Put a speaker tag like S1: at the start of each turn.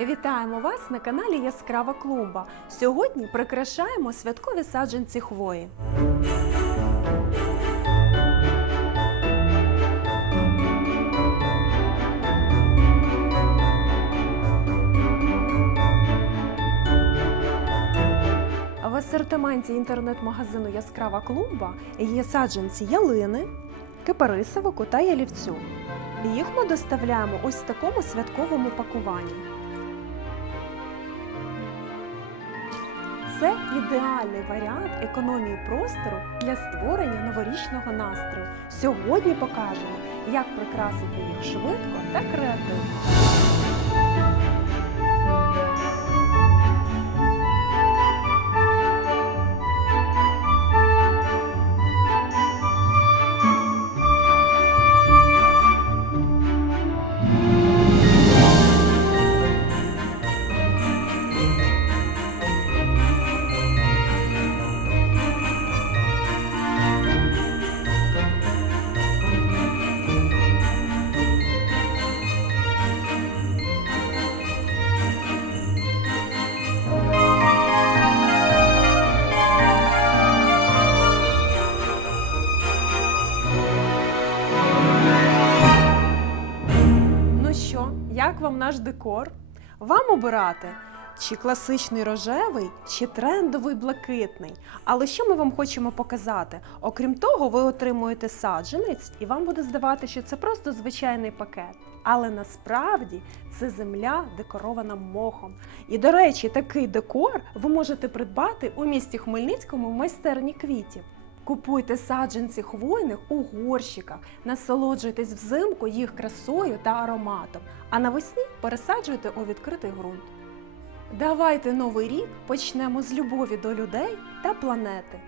S1: Вітаємо вас на каналі Яскрава клумба. Сьогодні прикрашаємо святкові саджанці хвої. В асортименті інтернет-магазину Яскрава клумба є саджанці ялини, кипарисовику та ялівцю. Їх ми доставляємо ось в такому святковому пакуванні. Це ідеальний варіант економії простору для створення новорічного настрою. Сьогодні покажемо, як прикрасити їх швидко та креативно. Як вам наш декор? Вам обирати чи класичний рожевий, чи трендовий блакитний. Але що ми вам хочемо показати? Окрім того, ви отримуєте саджанець, і вам буде здавати, що це просто звичайний пакет. Але насправді це земля декорована мохом. І, до речі, такий декор ви можете придбати у місті Хмельницькому в майстерні квітів. Купуйте саджанці хвойних у горщиках, насолоджуйтесь взимку їх красою та ароматом, а навесні пересаджуйте у відкритий ґрунт. Давайте новий рік почнемо з любові до людей та планети.